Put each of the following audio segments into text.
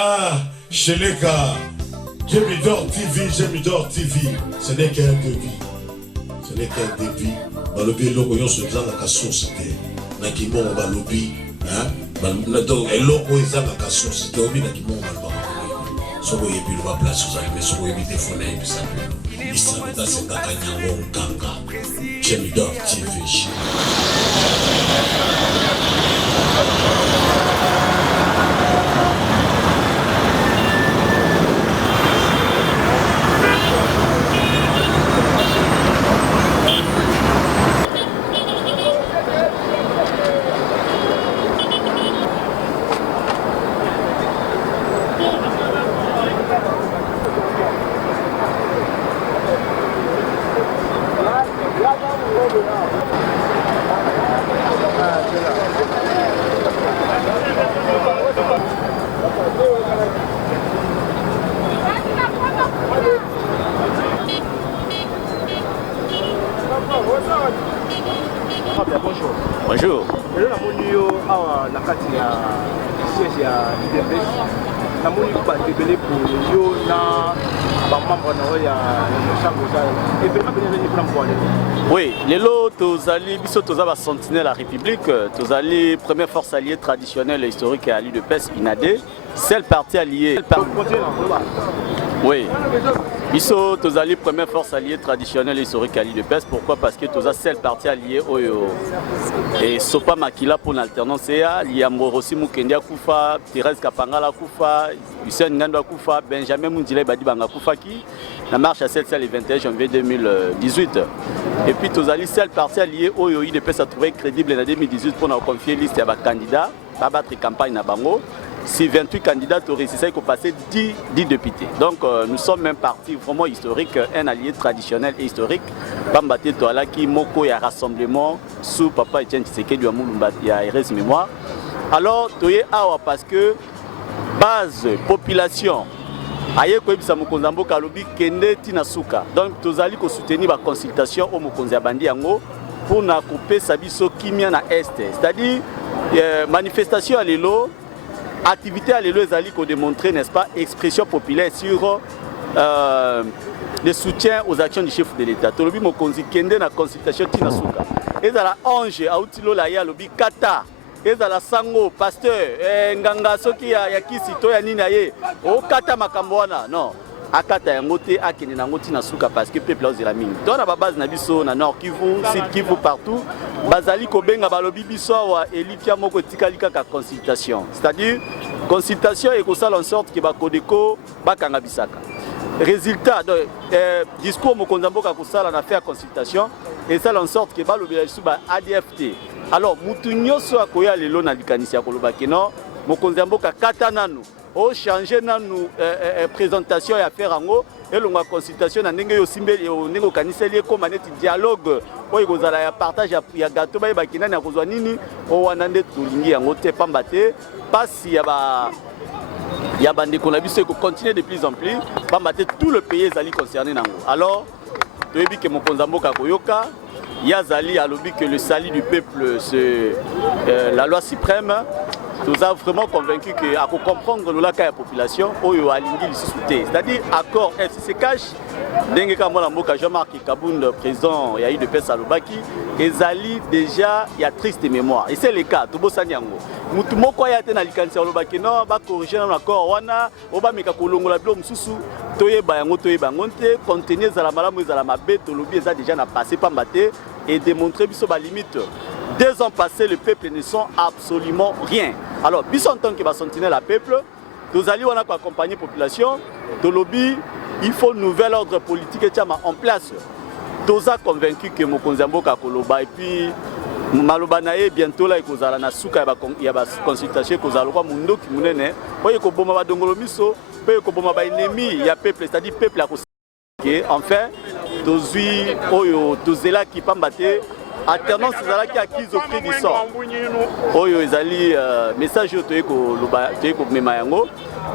Ah, Cheleka, Jemidor TV, Jemidor TV, ce n'est qu'un débit. Ce n'est qu'un débit. Dans le biais de l'ogoyon, ce genre de société. Nakimo, on va lobby. Et l'ogo est dans la société. On va nakimo, on va le voir. Sogo yebi le va place aux amis, sogo yebi téléphone et puis ça peut. Il s'en est dans ce cacanyango, kanga. Jemidor TV. Bonjour. Oui, les lots, tous allés, tous allés sentinelle la République, tous allés première force alliée traditionnelle et historique à l'île de Pes, INADE, celle partie alliée. Oui. Biso, tous allés première force alliée traditionnelle et historique à l'île de Pes. Pourquoi? Parce que tous allés celle partie alliée et Sopa Makila pour l'alternance. Il y a Morosi Mukendia Koufa, Thérèse Kapangala Koufa, Hussein Ngando Koufa, Benjamin Mundile Badibanga Koufa qui la marche à celle le 21 janvier 2018. Et puis tous allés celle partie alliée au l'île de Pes a trouvé crédible en 2018 pour nous confier liste à candidats, pas battre campagne à Bango. Si 28 candidats ont réussi à passer 10 députés. Donc nous sommes un parti vraiment historique, un allié traditionnel et historique. Bambate Toala qui moko y a rassemblement sous Papa Etienne Tshisekedi du Amoulumba y a RS mémoire. Alors toye awa parce que base population aye ko ebisa mokonzi mboka lobi kende tina suka. Donc tozali ko soutenir la consultation au mokonzi abandi yango pour na couper sabiso kimia na est. C'est-à-dire manifestation à l'élo. Activité à l'élo ezali ko démontrer, n'est-ce pas, expression populaire sur le soutien aux actions du chef de l'État. Tolobi mokonzi kende na consultation tina suka. Ezala ange autilo la ya lobi kata. Ezala sango pasteur nganga soki ya kisi to ya nini aye. O kata makambo wana. Non. Akata yango te akene nango tina suka parce que peuple ozela mingi. To na ba base na biso na Nord Kivu, Sud Kivu partout. Bazali ko benga balobi biso wa elikia moko tikali kaka consultation. C'est-à-dire consultation et ko sala en sorte que ba kodeko bakanga bisaka. Résultat discours mokonzi mboka ko sala na faire consultation et ça en sorte que balobi biso ba ADFT. Alors mutu nyoso akoya lelo na likanisi ya koloba keno mokonzi mboka kata nanu o changer nanu présentation et affaire ango et longa consultation na ndenge yo simbeli o ndenge kaniseli ko maneti dialogue o ikozala ya partage ya gâteau ba bakina na kozwa nini o wanande tulingi yango te pamba te pasi ya bande ko na biso ko continuer de plus en plus pamba te tout le pays ezali concerné nango. Alors toyebi ke mokonzi mboka koyoka yazali alobi que le salut du peuple c'est la loi suprême. Nous avons vraiment convaincu que à comprendre le lac à la population, c'est-à-dire accord FCC cash, Jean-Marc Kaboun, président il y a eu de Pes Alobaki, et Zali déjà il y a triste mémoire. Et c'est le cas, Tobo Sanyango. Moutumoko ya tena likanisa Alobaki non, ba corriger un accord wana, oba meka kolongo la blom susu, toye bayango toye bangonte, contenir za la malamu za la mabe, tolobi ça déjà n'a passé pas maté et démontrer biso ba limite. 2 ans passés, le peuple ne sent absolument rien. Alors, en tant que sentinelle à peuple, nous allons accompagner la population, de lobby, il faut un nouvel ordre politique en place. Nous sommes convaincus que mokonzi mboka koloba et puis maloba nae bientôt là ikozala na suka ya ba consultation kozala kwa mundo ki munene oye ko boma ba dongolo miso pe ko boma ba ennemi ya peuple, c'est-à-dire peuple a enfin tozui oyo tozela ki pambate alternance ezalaki acquise au prix du sort. Oyo ezali message toye ko mema yango.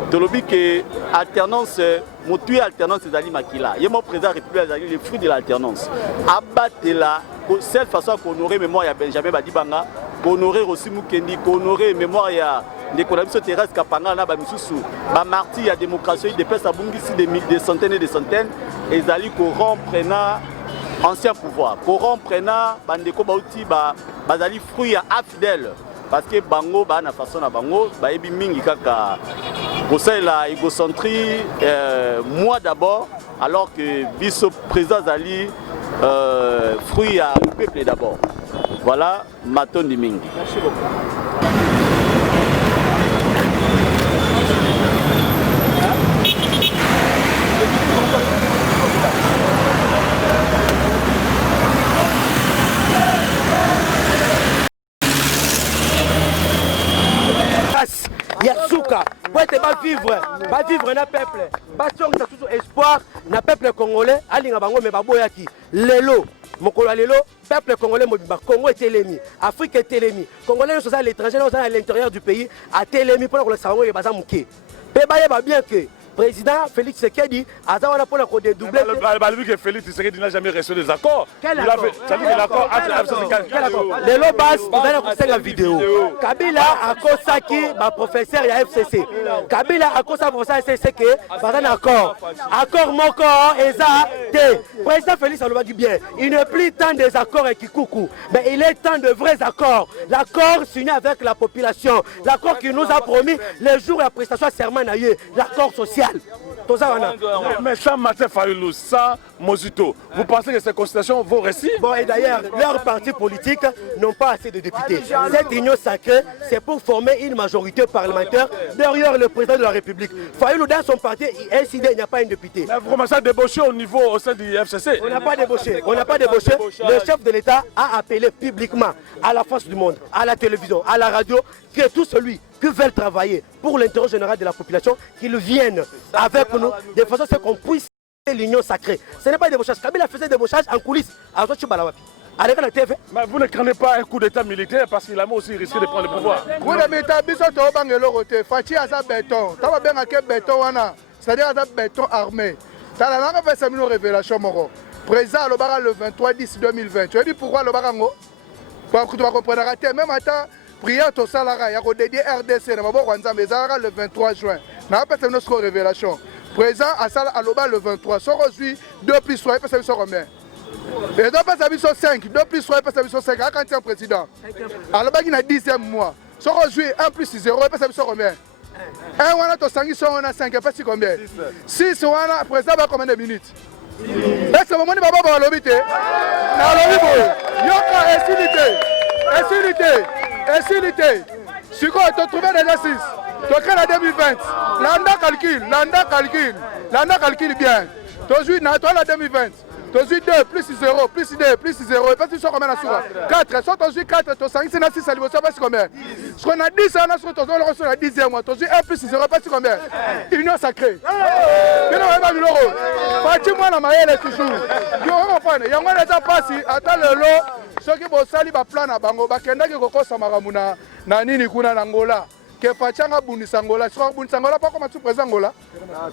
Tolobi que alternance motu alternance ezali makila. Yemo président république ezali le fruit de l'alternance. Abatela cette façon qu'on honorer mémoire ya Benjamin Badibanga, qu'on honorer aussi Mukendi, qu'on honorer mémoire ya ndeko na biso Thérèse Kapanga na ba misusu ba martyrs ya démocratie de pesa bungisi des centaines et des centaines ezali corrompre na ancien pouvoir corrompre na bandeko bauti bazali fruit ya afidèle parce que bango ba na façon na bango ba yebi mingi kaka la égocentrie moi d'abord alors que biso président Zali fruit à peuple d'abord. Voilà Maton Diming. Merci beaucoup. Yatsuka, pour vivre na peuple, batong ça toujours espoir na peuple congolais, alinga bango me baboyaki. Lelo, mokolo lelo, peuple congolais mobimba, Congo est télémi, Afrique est télémi. Congolais sont à l'étranger, sont à l'intérieur du pays, à télémi pour le savoir et bazamuke. Pébaye va bien que président Félix Tshisekedi a pour la dédoubler. Que Félix Tshisekedi n'a jamais reçu des accords. Quel accord? L'accord entre les lobas, vous la vidéo. Kabila a consacré ma professeur à FCC. Kabila a consacré professeur à FCC que pas un accord. Accord mon corps et ça. Président Félix a dit bien. Il n'est plus temps des accords et qui coucou. Mais il est temps de vrais accords. L'accord signé avec la population. L'accord qui nous a promis les jours et la prestation serment naïe. L'accord social. Mais sans Martin Fayoulou, sans Mozito, vous pensez que ces consultations vont réussir? Bon, et d'ailleurs, leurs partis politiques n'ont pas assez de députés. Cette union sacrée, c'est pour former une majorité parlementaire derrière le président de la République. Fayoulou, dans son parti, il n'y a pas un député. Mais vous commencez à débaucher au sein du FCC. On n'a pas débauché. Le chef de l'État a appelé publiquement à la face du monde, à la télévision, à la radio, que tout celui qui veulent travailler pour l'intérêt général de la population, qu'ils viennent avec nous, de façon à ce qu'on puisse l'union sacrée. Ce n'est pas des débauchage. Kabila faisait des débauchages en coulisses. Mais vous ne craignez pas un coup d'état militaire parce qu'il a aussi risqué de prendre le pouvoir. C'est-à-dire béton armé. Ça n'a pas fait une révélation. Président le 23/10/2020. Tu as dit pourquoi le barango? Pour que tu comprennes. Même attends. Prière au salaire, il y a dédié RDC, le 23 juin. On n'a pas fait notre révélation. Présent à Sala Aloba le 23. Sur aujourd'hui, 2 plus 3, il peut combien? Et 2 plus 5, 2 plus 3, il peut 5. À quand président? Aloba qui a 10e mois. Sur aujourd'hui, 1 plus 0, il peut combien? 1 on a 5, il peut combien? 6 on a président va combien de minutes? Est-ce que le moment où il va l'habiter? Insulité. Si tu as trouvé déjà 6, tu as créé la 2020. L'anda calcule bien. Tu as joué la 2020. Tu as joué 2, plus 0, plus 2, plus 0. Et puis tu as combien de 4. Soit tu as joué 4, tu as 5, 6, à l'évolution, pas combien? Si on a 10, tu as joué 10e mois. Tu as joué 1 plus 0, pas combien? Union sacrée. Tu n'as pas vu l'euro. Fatima na maëlle toujours. Il y a un déjà passé. Attends le lot. Ceux qui vont salir le plan à Bango, Bakenda qui est Samaramuna, Nanini Kuna Angola, qui est Fachanga Bunisangola, sur Bunisangola, pas comme tu présentes Angola.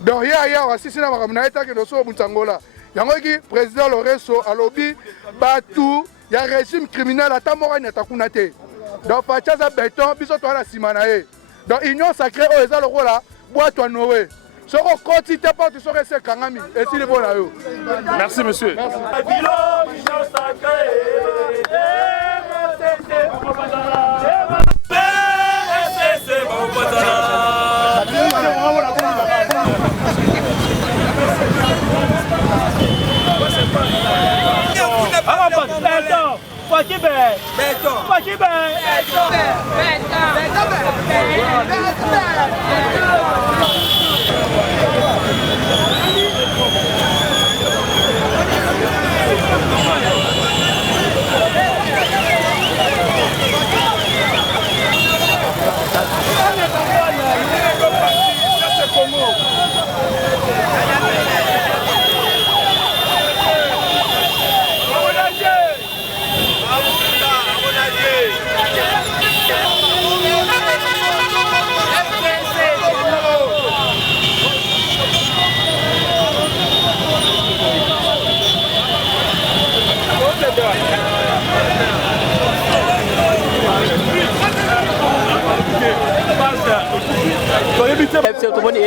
Donc, il y a aussi un Maramuna qui est sur Bunisangola. Il y a un président Lorenzo à lobby, Batou, il y a un régime criminel à Tamora Natakunate. Donc, Fachaza Béton, Bissotoa la Simanae. Donc, Union sacrée, oh, ils ont le rôle là, bois toi Noé. Merci monsieur.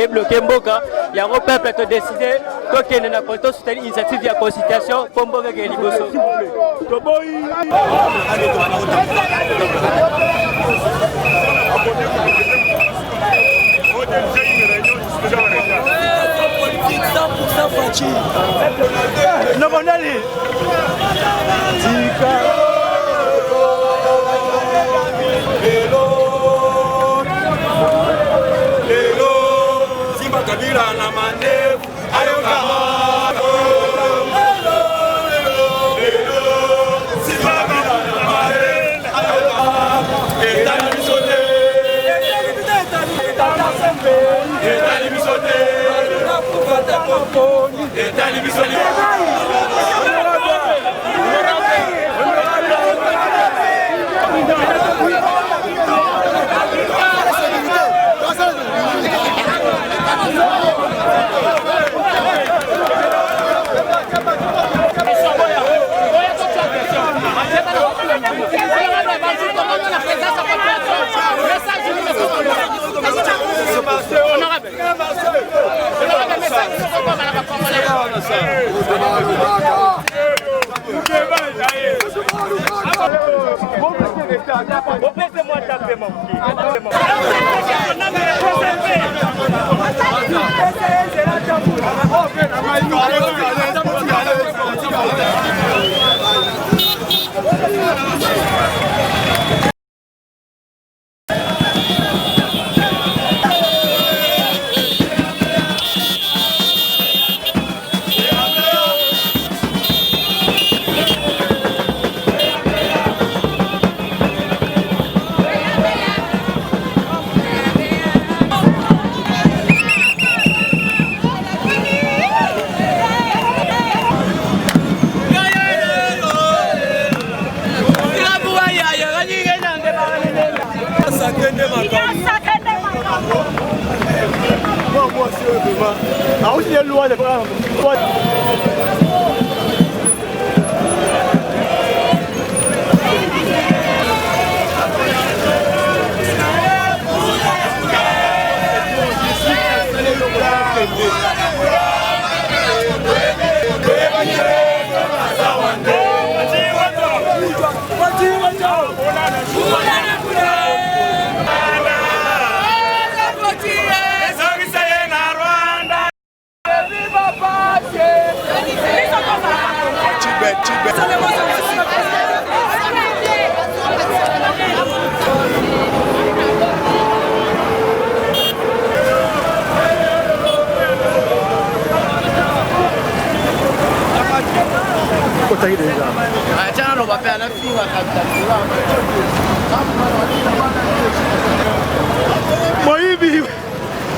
bloqué Mboka. Il y a un peuple qui a décidé qu'il y a une initiative de consultation pour Mboka qui est liboso.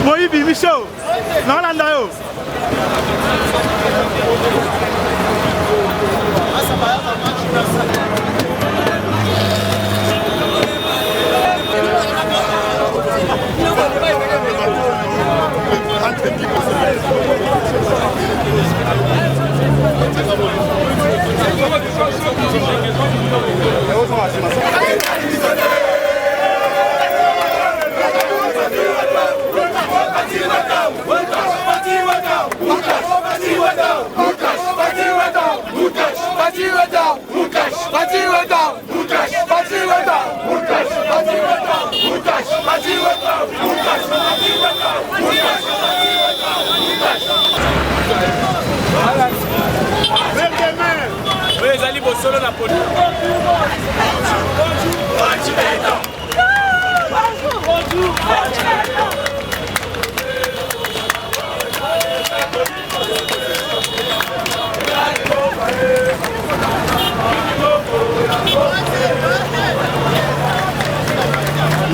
Moibi Michel, Nalanda yo.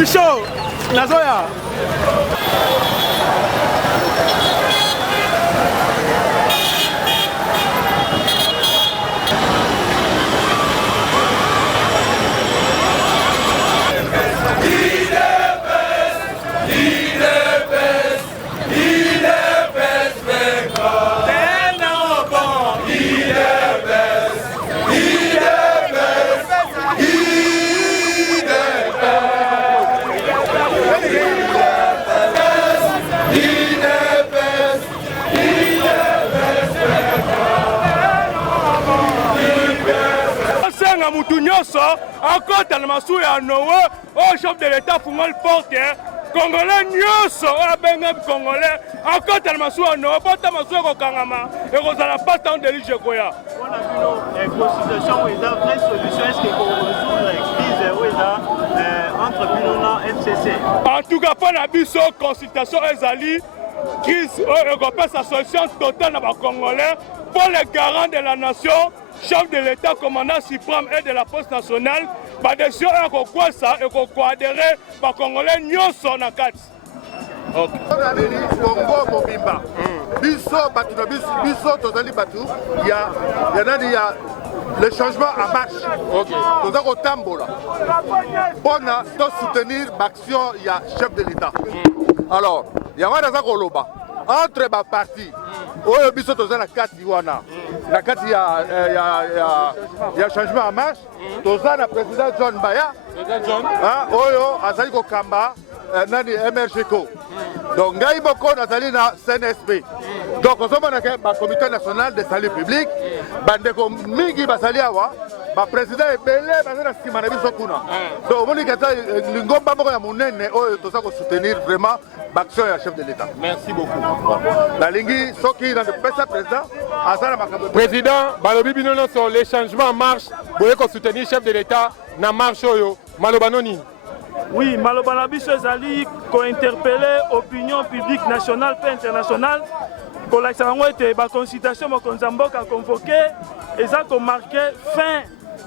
Michel, Nazoya. kobenga mutu nyonso akota na masuwa ya Noé au chef de l'état fungoli porte Congolais nyonso abenga Congolais akota na masuwa ya Noé pota masuwa kokangama ekozala pas tant de lige koya. On a vu nos constitution et la vraie solution est-ce que pour résoudre la crise entre Binona et FCC. En tout cas, pour la biso consultation ezali crise européenne sa solution totale na Congolais pour les garants de la nation, chef de l'État, commandant suprême et de la poste nationale, ba décision quoi ça et quoi adhérer par Congolais nyonso na kati. OK. Congo Mobimba. Biso batu na biso tozali batu il y a le changement en marche. OK. Nous avons tambola. Pour soutenir l'action il y a chef de l'État. Alors, il y a un koloba entre les partis. Oyo biso tozali na kati wana. Na kati il y a changement en marche. Tozali na président John Baya. John. Oyo azali ko kamba nani MRGCO. Donc ngai boko nazali na CNSP. Donc on sommes dans comité national de salut public. Bandeko mingi basali awa. Ba président ebele bazana sima na biso kuna. Donc on dit que lingomba moko ya munene oyo toza ko soutenir vraiment l'action ya chef de l'État. Merci beaucoup. La lingi soki na pesa président azala makambo. Président balobi binono sur les changements en marche boye ko soutenir chef de l'État na marche oyo malobano nini. Oui, malobana biso ezali ko interpeller opinion publique nationale et internationale. Pour l'excellence, la consultation a convoqué et ça a marqué fin.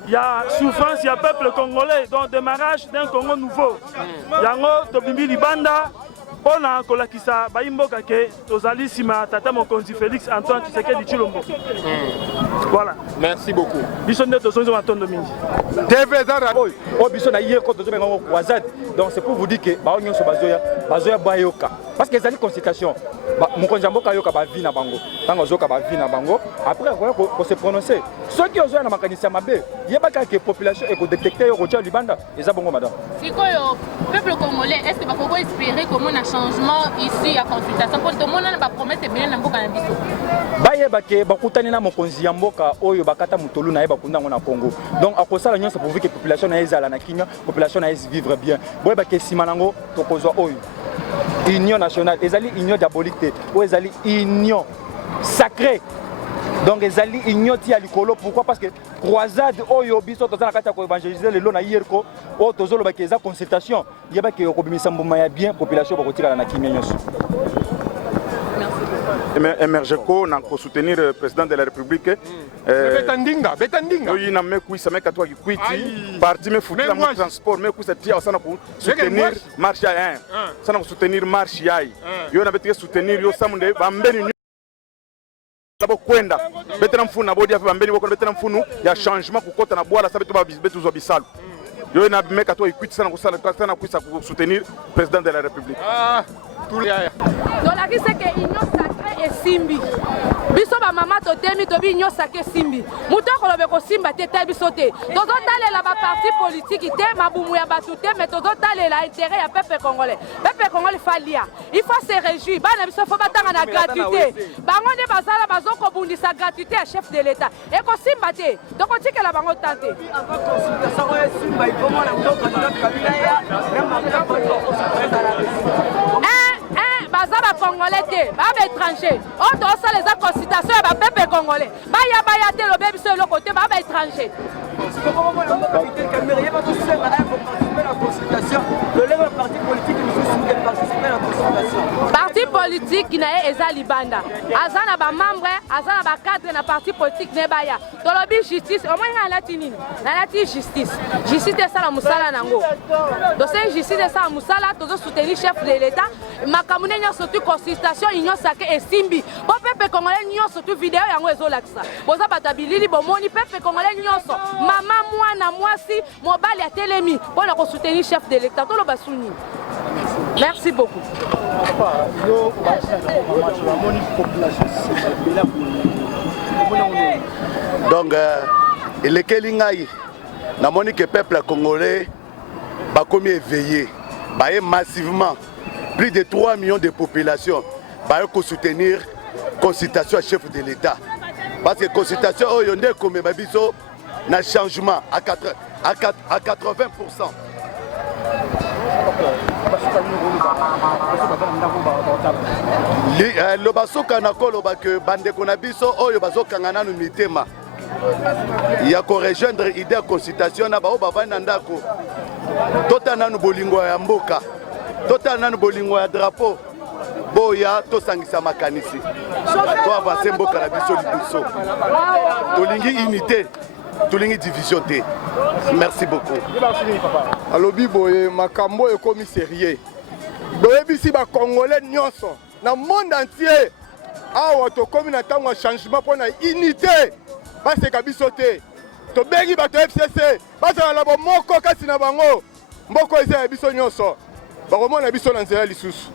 Il y a souffrance, il y a peuple congolais, donc démarrage d'un Congo nouveau. Il y a Tobimbi Libanda, on a Kolakisa, Baimboka, Tozali Sima, Tata Mokonzi Félix, Antoine Tshisekedi Tshilombo. Voilà. Merci beaucoup. Donc c'est pour vous dire que Bazoya Bayoka. Parce que c'est une consultation. Mokonjamboka Yoka Bavi na Bango. Tango Zoka Bavi na Bango. Après, on se prononcer. Ceux qui ont joué dans ma canisse à Mabé, il n'y a pas que la population est détectée au Rocha Libanda. Et ça, bon, madame. Si le peuple congolais, est-ce que vous pouvez espérer comment un changement ici à consultation pour tout le monde va promettre bien dans Mboka Nabiso? Baye Bake, Bakutani na Mokonzi Yamboka, Oyo Bakata Mutolu na Bakunda na Congo. Donc, à cause de ça, ça prouve que la population a la Kenya, la population a vivre bien. Boye Bake Simanango, Tokozo Oyo. Union nationale, ezali union diabolique, ou ezali union sacrée. Donc ezali union ti alikolo. Pourquoi? Parce que croisade oyo biso tozana kata ko évangéliser le lona yerko o tozolo ba keza consultation yeba ke okobimisa mbuma ya bien population bakotika na kimia nyonso. MRGCO na ko soutenir le président de la République. Betandinga. Oui, na me kuisa me katwa ki kwiti parti me futi la transport me kuisa tia sana ko soutenir marche ya sana ko soutenir marche ya yo na betike soutenir yo samunde bambeni labo kwenda betena mfuna bodi ya bambeni boko betena mfunu ya changement kukota na bwala sabetu ba betu zo bisalu yo na me katwa ki kwiti sana ko sala sana kuisa ko soutenir président de la République. Donc la vie c'est que union sacrée et simbi. Biso ba mama to temi to bi union sacrée simbi. Muto ko lobe ko simba te ta biso te. Tozo talela ba parti politique te mabumu ya batuté mais tozo talela intérêt ya peuple congolais. Peuple congolais falia. Il faut se réjouir. Bana biso faut batanga na gratuité. Bango ne bazala bazoko bundisa gratuité à chef de l'État. Et ko simba te. Donc on tika la bango tante. Bazaba congolais te, baba étranger. On doit ça les consultations ba peuple congolais. Baya te le bébé sur le côté baba étranger. Parti politique qui n'a eza libanda. Azana ba membre, azana ba cadre na parti politique ne baya. Tolobi justice, au moins na latini. Na latini justice. Justice de ça la musala nango. Donc c'est justice de ça la musala, tozo soutenir chef de l'État. Makamune nyo surtout consultation union sacrée et simbi. Bon peuple congolais nyo surtout vidéo yango ezolakisa. Boza batabilili bomoni peuple congolais nyonso. Mama mwana mwasi mobali ya telemi pour la soutenir chef de l'État. Tolo basuni. Merci beaucoup. Donc, il est que le peuple congolais va comme éveillé, massivement, plus de 3 millions de populations va soutenir la consultation à chef de l'État. Parce que la consultation, il y a comme na changement à 80%. Le basoka na koloba que bandeko na biso oyo bazokanga nanu mitema ya ko rejoindre idée consultation na bao bavanda ndako tota nanu bolingo ya mboka tota nanu bolingo ya drapeau boya tosangisa makanisi to avancer mboka na biso liboso tolingi unité tolingi division te. Merci beaucoup. alobi boye makambo ekomi sérieux boyebisi bakongolais nyonso na monde entier awa tokomi na ntango ya changement mpo na unité baseka biso te tobengi bato FCC bazala na bomoko kasi na bango mboko eza ya biso nyonso bakomona biso na nzela lisusu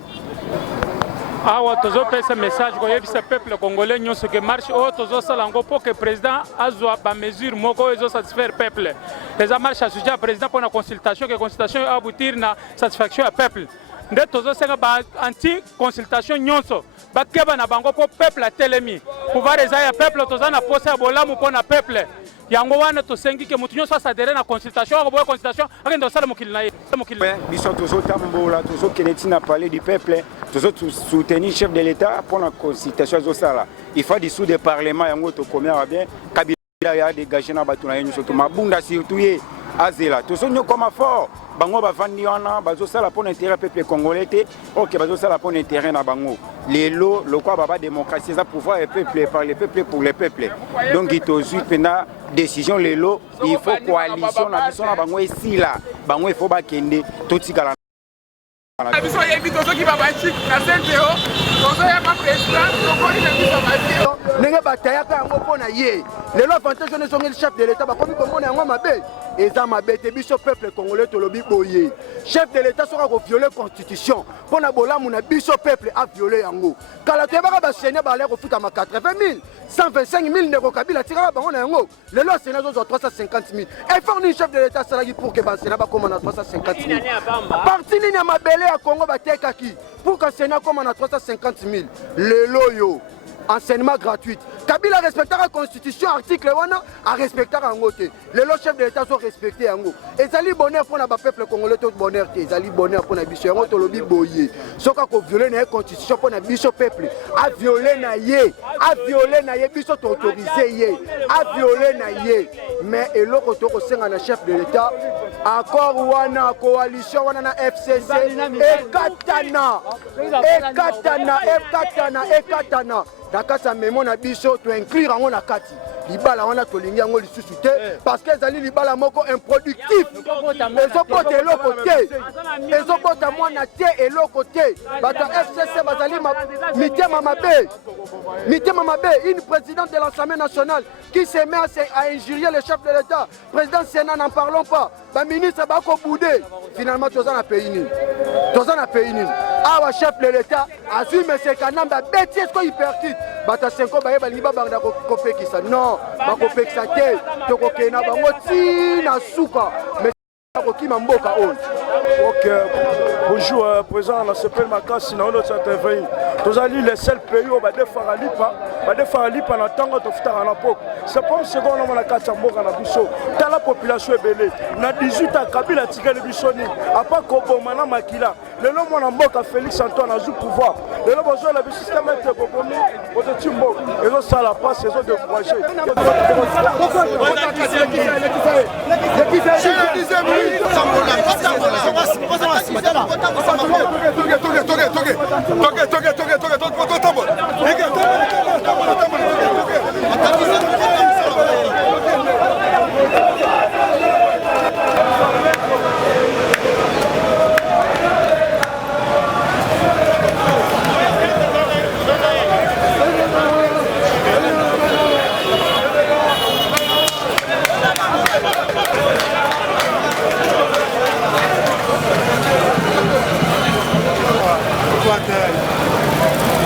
awa tozopesa message koyebisa peuple congolais nyonso ke marche oyo tozosala yango mpo ke président azwa bamesure moko oyo ezosatisfaire peuple eza marche ya soutien ya président mpo na consultation ke consultation oyo aboutir na satisfaction ya peuple nde tozosenga ba-anti consultation nyonso bakeba na bango mpo peuple atelemi pouvoir eza ya peuple toza na posa ya bolamu mpo na peuple yango wana tosengi ke motu nyonso asadere na consultation akoboya consultation akende kosala mokili na ye biso tozotambola tozokende ntina parler du peuple tozosoutenir chef de l'état mpo na consultation azosala il faut dissous de parlement yango tokomi awa bien kabila ya dégage na bato na ye nyonso to mabunda surtout ye azela tozonyokoma fort bango bavandi wana bazosala mpo na intérêt peuple congolais te oke bazosala mpo na intérêt na bango lelo lokwa baba démocratie eza pouvoir ya peuple par le peuple pour le peuple donc tozwi mpena décision lelo il faut coalition na biso na bango esila bango il faut bakende totikala biso yebi tozoki babachik na CNTO tozoyeba président tokoli na biso bateo ndenge batayaka yango mpo na ye lelo avantage wana ezongeli chef de l'état bakomi komona yango mabe eza mabe te biso peuple congolais tolobi boye chef de l'état soki akoviole constitution mpo na bolamu na biso peuple aviole yango kala toyebaka basenia balai kofutama 80 000 125 000 ndeko kabila atikaka bango na yango lelo asena azozwa 350 000 effort nini chef de l'état asalaki pour ke basena bakoma na 350 000 parti nini ya mabele ya congo batekaki pour que sena akoma na 350 000 lelo yo enseignement gratuit kabila respectaka constitution article wana arespectaka yango te lelo chef de l'état so respecte yango ezali bonheur mpona bapeuple congolais to bonheur te ezali bonheur mpona biso yango tolobi boye soki akoviole na ye constitution mpona biso peuple aviole na ye biso toautorize ye aviole na ye mais eloko tokosenga na chef de l'état accord wana coalition wana na FCC ekatana nakasa memo na biso to inclure yango na kati libala wana tolingi yango lisusu te parce que ezali libala moko improductif ezobota eloko te ezobota mwana te eloko te bato FCC bazali mitema mabe une présidente de l'Assemblée nationale qui se met à injurier le chef de l'État président Sénat n'en parlons pas baministre bakoboude finalement toza na pays nini awa chef de l'État azwi monsieur Kanamba bêtise ko hypertite bata 5 ans baye balingi babanda kopekisa non bakopekisa te tokokena bango tina suka mais kokima mboka oyo. Ok, bonjour président na sepel makasi na ono intervenir tozali le seul pays où badefara lipa na ntango tofutaka na poko c'est comme seconde na kati ya mboka na biso tala population ebele na 18 ans kabila tikeli biso nini apa koboma na makila lelo mwana mboka Félix Antoine azwi pouvoir lelo bozola bi système ete bobomi bototi mboka ezosala passe ezodécourager What the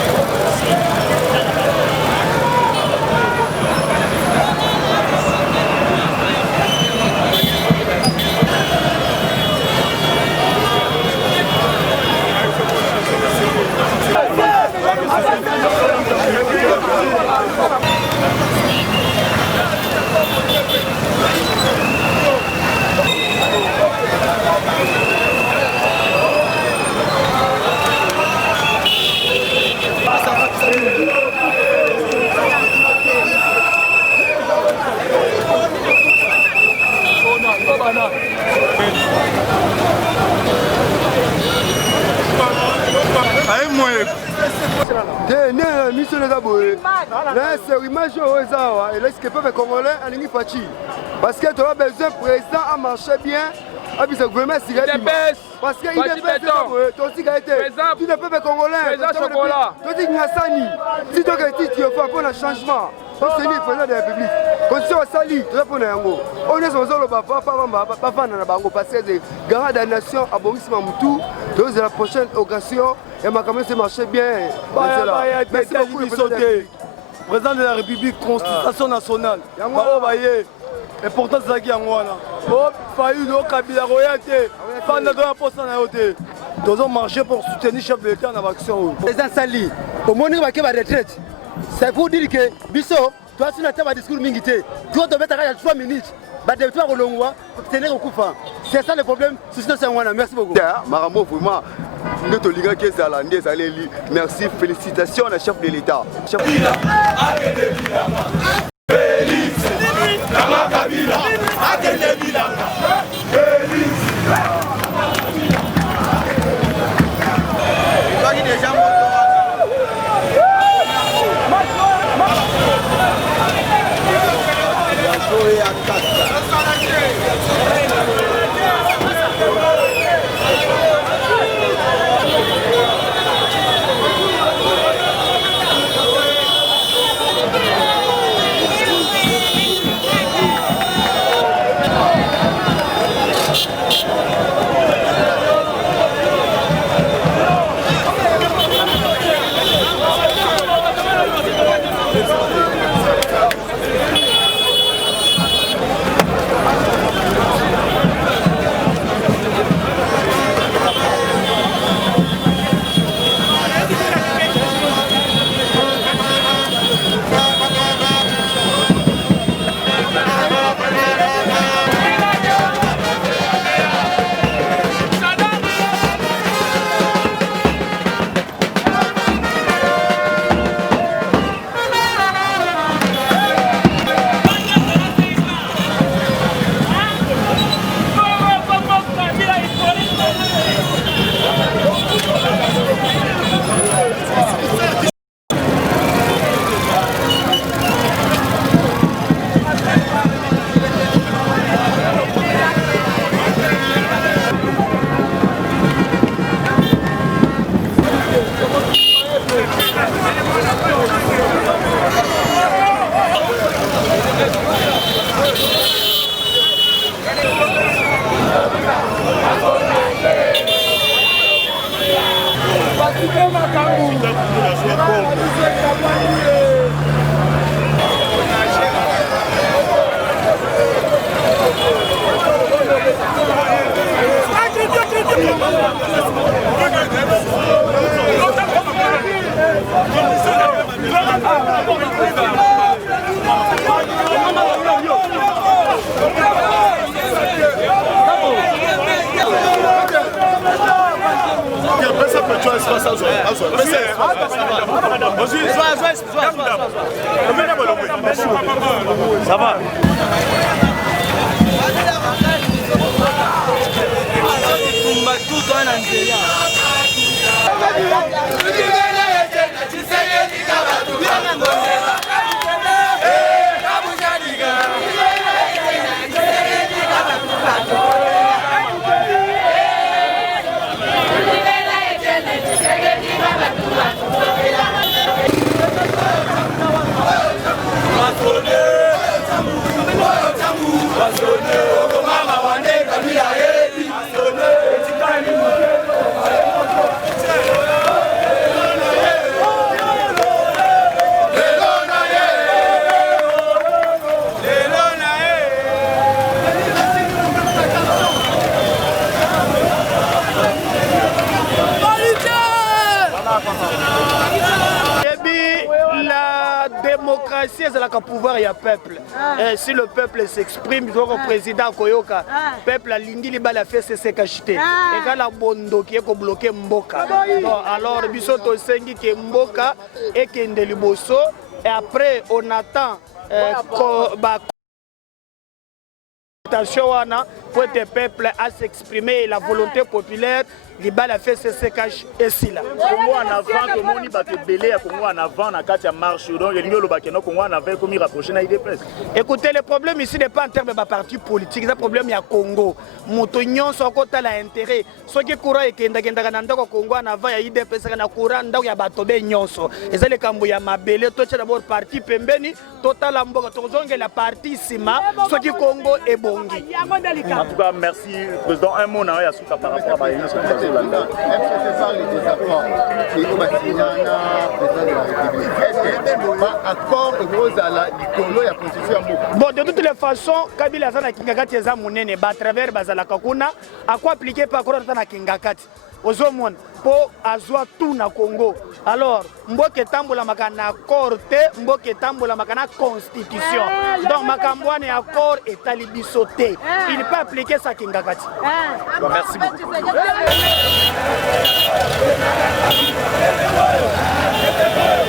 mission les aboyés. Là, c'est l'image aux Zawa. Et là, ce que peuvent les Congolais, en ligne Fachi. Parce que tu as besoin, le président a marché bien. Ah, puis c'est le gouvernement, c'est parce qu'il est fait, tu as aussi gagné. Tu ne peux pas Congolais. Tu dis Nassani. Si tu as fait pour un changement, c'est le président de la République. Quand tu as sali, tu as fait un yango. On est sur le papa, parce que c'est garant de la nation à Boris Mamoutou. Donc, c'est la prochaine occasion. Et ma caméra, c'est marché bien. Merci beaucoup, président de la République, Constitution nationale. Important c'est ça wana oh failli no kabila royauté fanda do poste na yoté dozo marcher pour soutenir chef de l'État dans l'action président Sali au moni ba ke ba retraite c'est pour dire que biso toi si na ta ba discours mingité toi to mettre à 3 minutes ba de toi kolongwa tenir au kufa c'est ça le problème c'est wana merci beaucoup maramo vraiment nous te liga que ça landé ça les merci félicitations à chef de l'État Lama Kabila, Akende Bilanga, Félix. Ça va. démocratie est le pouvoir du peuple. Si le peuple s'exprime, le président Koyoka, le peuple a lingi li bala fait c'est cacheté. Et quand la bondo qui est bloqué Mboka. Alors bisoto sengi ke Mboka et ke ndeliboso et après on attend pour le peuple à s'exprimer la volonté populaire. Les balles a fait ce cache ici là. Congo en avant, que moni batte belé à Congo en avant, na katia marche donc il y a le bakeno Congo en avant comme il rapproche na IDPS. Écoutez, le problème ici n'est pas en termes de parti politique, c'est un problème il y a Congo. Motonyon son côté la intérêt. Ce qui courant et qui ndagenda kananda ko Congo en avant il y a IDPS kana courant ndako ya batobe nyonso. Eza le kambo ya mabele to tcha d'abord parti pembeni total mboka to zonge la parti sima ce qui Congo est bongi. En tout cas, merci président. Un mot na ya suka par rapport à Est-ce que c'est ça les désaccords qui est au président de la République? Est-ce que pas accord de la constitution? Bon, de toutes les façons, Kabila Zana Kingakati Eza Mounene, à travers Bazala Kakuna, à quoi appliquer par rapport à Kingakati? Aux hommes, pour azwa tout na Congo. Alors, Mboke Tambola Makana accord, Mboke Tambola Makana constitution. Donc, Makambouane accord est alibisoté. Il ne peut appliquer ça Kingakati. Merci beaucoup. Thank you.